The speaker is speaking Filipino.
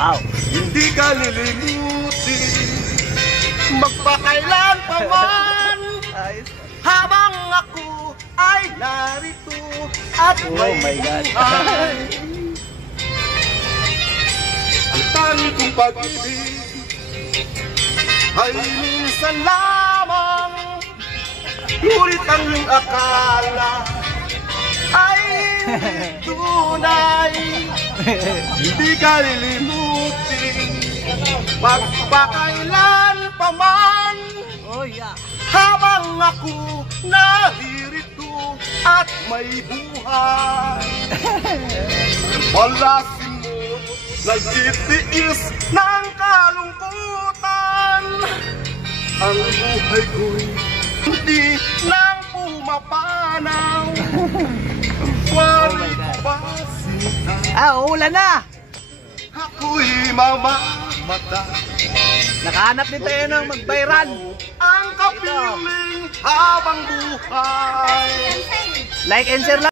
Wow. Hindi ka lilimutin, magpakailan pa man, habang ako ay narito at Oh my God. buhay. Ang tanging kong pag-ibig ay minsan lamang, ngunit ang akala ay hindi tunay. Hindi ka lilimutin, magpakailan pa man, Oh yeah. habang ako naririto at may buhay. Palasin mo, nagtitiis ng kalungkutan, ang buhay ko'y hindi nang pumapanaw. Wari ba sinta, Uulan na. ako'y mamamata. Nakahanap din tayo ng mag-viral. Ang kapiling habang buhay. Like and share lang.